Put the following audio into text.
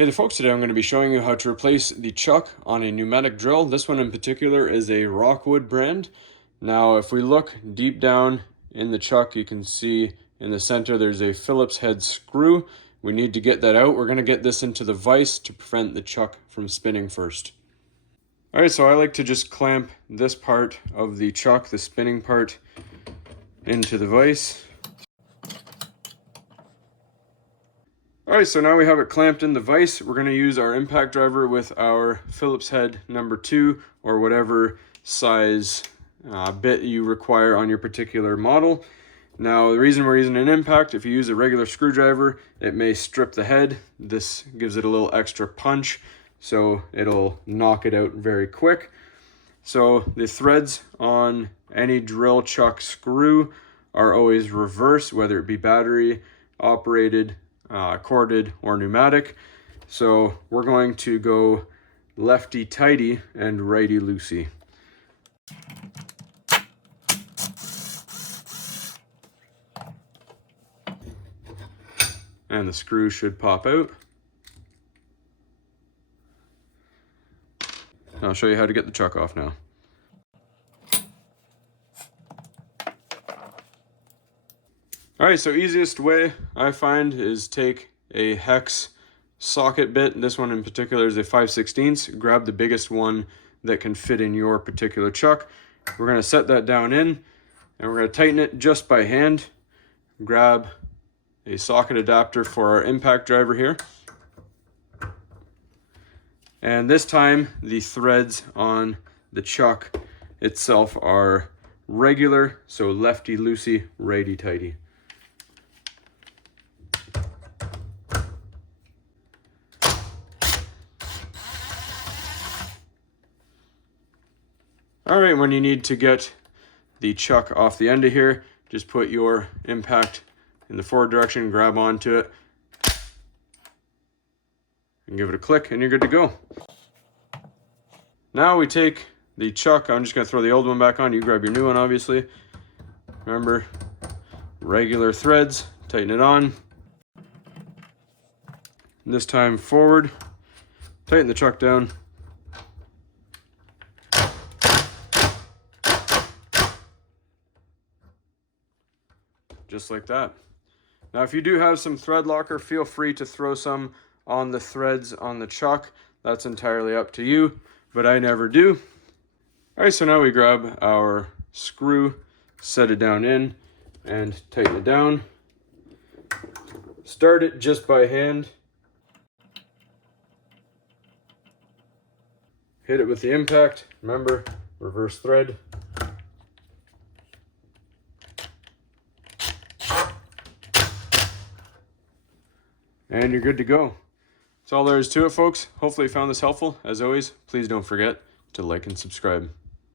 Hey there folks, today I'm going to be showing you how to replace the chuck on a pneumatic drill. This one in particular is a Rockwood brand. Now if we look deep down in the chuck, you can see in the center there's a Phillips head screw. We need to get that out. We're going to get this into the vise to prevent the chuck from spinning first. Alright, so I like to just clamp this part of the chuck, the spinning part, into the vise. Alright, so now we have it clamped in the vise. We're going to use our impact driver with our Phillips head number 2 or whatever size bit you require on your particular model. Now the reason we're using an impact, if you use a regular screwdriver, it may strip the head. This gives it a little extra punch, so it'll knock it out very quick. So the threads on any drill chuck screw are always reverse, whether it be battery operated, corded, or pneumatic. So we're going to go lefty tighty and righty loosey. And the screw should pop out. I'll show you how to get the chuck off now. Alright, so easiest way I find is take a hex socket bit. This one in particular is a 5/16. Grab the biggest one that can fit in your particular chuck. We're going to set that down in, and we're going to tighten it just by hand. Grab a socket adapter for our impact driver here. And this time the threads on the chuck itself are regular, so lefty loosey, righty tighty. Alright, when you need to get the chuck off the end of here, just put your impact in the forward direction, grab onto it, and give it a click, and you're good to go. Now we take the chuck, I'm just going to throw the old one back on, you grab your new one obviously. Remember, regular threads, tighten it on. This time forward, tighten the chuck down. Just like that. Now if you do have some thread locker, feel free to throw some on the threads on the chuck. That's entirely up to you, but I never do. Alright, so now we grab our screw, set it down in, and tighten it down. Start it just by hand. Hit it with the impact. Remember, reverse thread. And you're good to go. That's all there is to it, folks. Hopefully you found this helpful. As always, please don't forget to like and subscribe.